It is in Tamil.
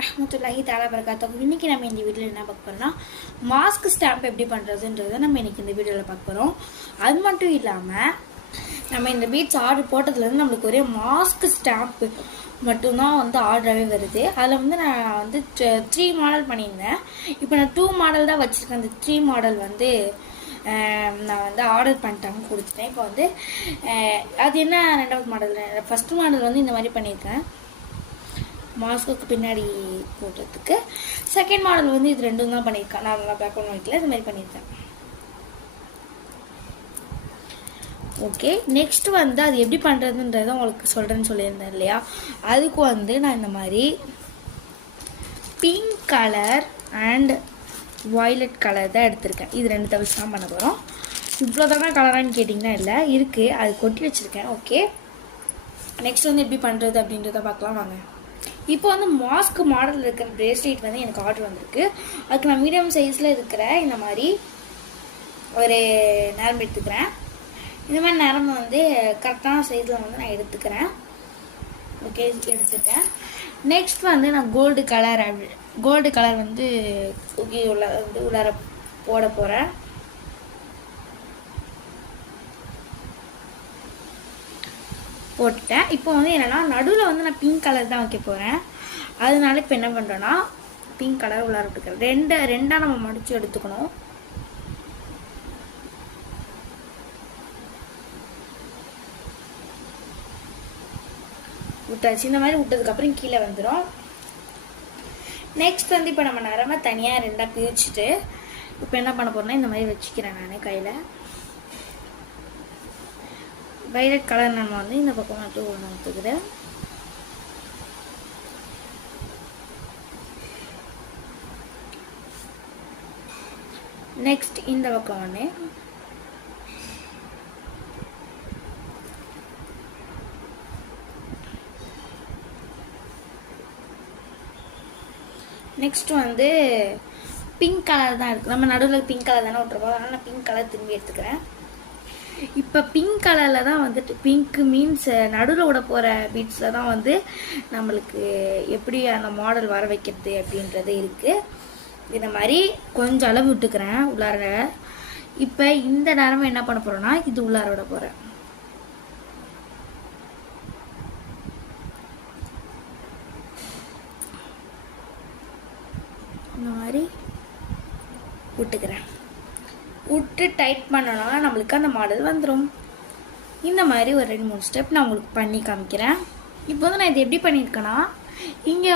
ரஹ்மத்துல்லாஹி தஆலா பரகாத்துஹு. இன்னைக்கு நம்ம இந்த வீடியோவில் என்ன பார்க்க போறோம்னா மாஸ்க் ஸ்டாம்ப் எப்படி பண்ணுறதுன்றதை நம்ம இன்னைக்கு இந்த வீடியோவில் பார்க்க போகிறோம். அது மட்டும் இல்லாமல் நம்ம இந்த பீட்ஸ் ஆர்டர் போட்டதுலேருந்து நம்மளுக்கு ஒரே மாஸ்க் ஸ்டாம்ப் மட்டும்தான் ஆர்டராகவே வருது. அதில் நான் 3 மாடல் பண்ணியிருந்தேன். இப்போ நான் 2 மாடல் தான் வச்சுருக்கேன். அந்த 3 மாடல் நான் ஆர்டர் பண்ணிட்டாங்க கொடுத்துட்டேன். இப்போ அது என்ன ரெண்டாவது மாடல், ஃபஸ்ட் மாடல் இந்த மாதிரி பண்ணியிருக்கேன் மாஸ்க்கு பின்னாடி போடுறதுக்கு. செகண்ட் மாடல் இது ரெண்டும் தான் பண்ணியிருக்கேன். நான் நல்லா பேக் பண்ண வைக்கல, இது மாதிரி பண்ணியிருக்கேன். ஓகே, நெக்ஸ்ட் அது எப்படி பண்ணுறதுன்றதை உங்களுக்கு சொல்கிறேன்னு சொல்லியிருந்தேன் இல்லையா. அதுக்கு நான் இந்த மாதிரி pink colour and violet colour தான் எடுத்திருக்கேன். இது ரெண்டு தவிர்த்து தான் பண்ண போகிறோம். இவ்வளோ தானே கலரான்னு கேட்டிங்கன்னா இல்லை, இருக்குது, அது கொட்டி வச்சுருக்கேன். ஓகே, நெக்ஸ்ட் எப்படி பண்ணுறது அப்படின்றத பார்க்கலாம் வாங்க. இப்போ மாஸ்க் மாடல் இருக்கிற பிரேஸ்லெட் எனக்கு ஆர்டர் வந்திருக்கு. அதுக்கு நான் மீடியம் சைஸில் இருக்கிற இந்த மாதிரி ஒரு நரம்பு எடுத்துக்கிறேன். இந்த மாதிரி நரம்பு கரெக்டான சைஸில் நான் எடுத்துக்கிறேன். ஓகே, எடுத்துட்டேன். நெக்ஸ்ட் நான் கோல்டு கலர் ஓகே உள்ளார போட போகிறேன். போட்டுட்டேன். இப்போ என்னென்னா நடுவில் நான் பிங்க் கலர் தான் வைக்க போகிறேன். அதனால இப்போ என்ன பண்ணுறோன்னா பிங்க் கலர் உள்ளார விட்டுக்கிறேன். ரெண்டாக நம்ம மடித்து எடுத்துக்கணும். விட்டாச்சு. இந்த மாதிரி விட்டதுக்கப்புறம் கீழே வந்துடும். நெக்ஸ்ட் இப்போ நம்ம நரம்ப தனியாக ரெண்டாக பிரிச்சுட்டு இப்போ என்ன பண்ண போகிறோன்னா இந்த மாதிரி வச்சுக்கிறேன் நான் கையில். வயலட் கலர் நம்ம இந்த பக்கம் மட்டும் ஒன்று ஊற்றுக்கிறேன். நெக்ஸ்ட் இந்த பக்கம் நெக்ஸ்ட் பிங்க் கலர் தான் இருக்குது. நம்ம நடுவில் பிங்க் கலர் தானே விட்டுருப்போம், அதனால் நான் பிங்க் கலர் திரும்பி எடுத்துக்கிறேன். இப்போ பிங்க் கலரில் தான் பிங்க் மீன்ஸ் நடுவில் விட போகிற பீட்ஸில் தான் நம்மளுக்கு எப்படி அந்த மாடல் வர வைக்கிறது அப்படின்றது இருக்குது. இந்த மாதிரி கொஞ்சம் அளவு விட்டுக்கிறேன் உள்ளார. இப்போ இந்த நேரமாக என்ன பண்ண போகிறோன்னா இது உள்ளார விட போகிறேன். இந்த மாதிரி விட்டுக்கிறேன். விட்டு டைட் பண்ணோம்னா நம்மளுக்கு அந்த மாடல் வந்துடும். இந்த மாதிரி ஒரு 2-3 ஸ்டெப் நான் உங்களுக்கு பண்ணி காமிக்கிறேன். இப்போ நான் இது எப்படி பண்ணியிருக்கேன்னா இங்கே